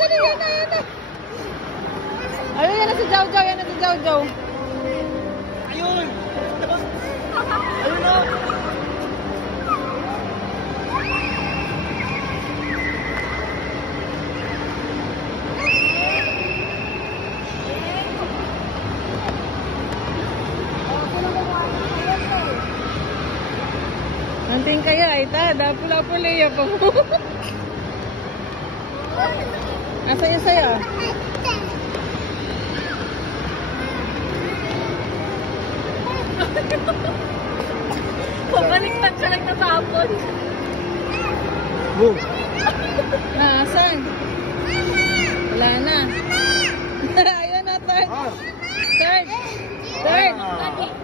Dali, yan na. Ayun, yan na si Jow. Ayun! Ayun o! Nanting kaya, ita. Dapula-pula ya pa mo. Asa yung sayo? Pabaliktad siya nagtatapon. Boom! Asan? Wala na. Ayun na, third. Ah! Third. Ah.